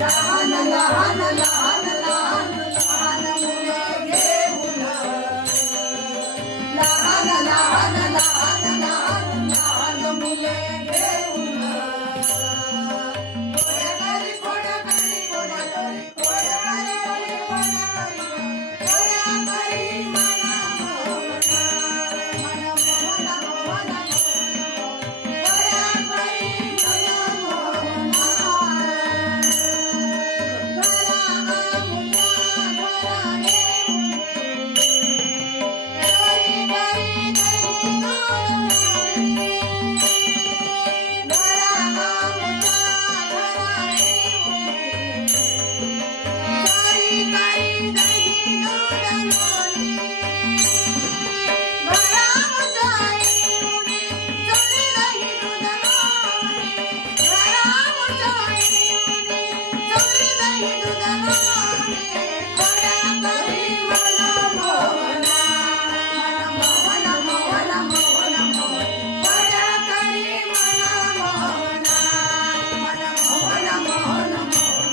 लहान लहान लहान लहान लहान मुले घेऊन लहान लहान लहान लहान लहान मुले घेऊन कोड्याकरी कोड्याकरी कोड्याकरी कोड्याकरी कोड्याकरी कोड्याकरी मना मोहना मन मोहन मोहन कोड्याकरी मन मोहना मोहन मोहन मोहन मोहन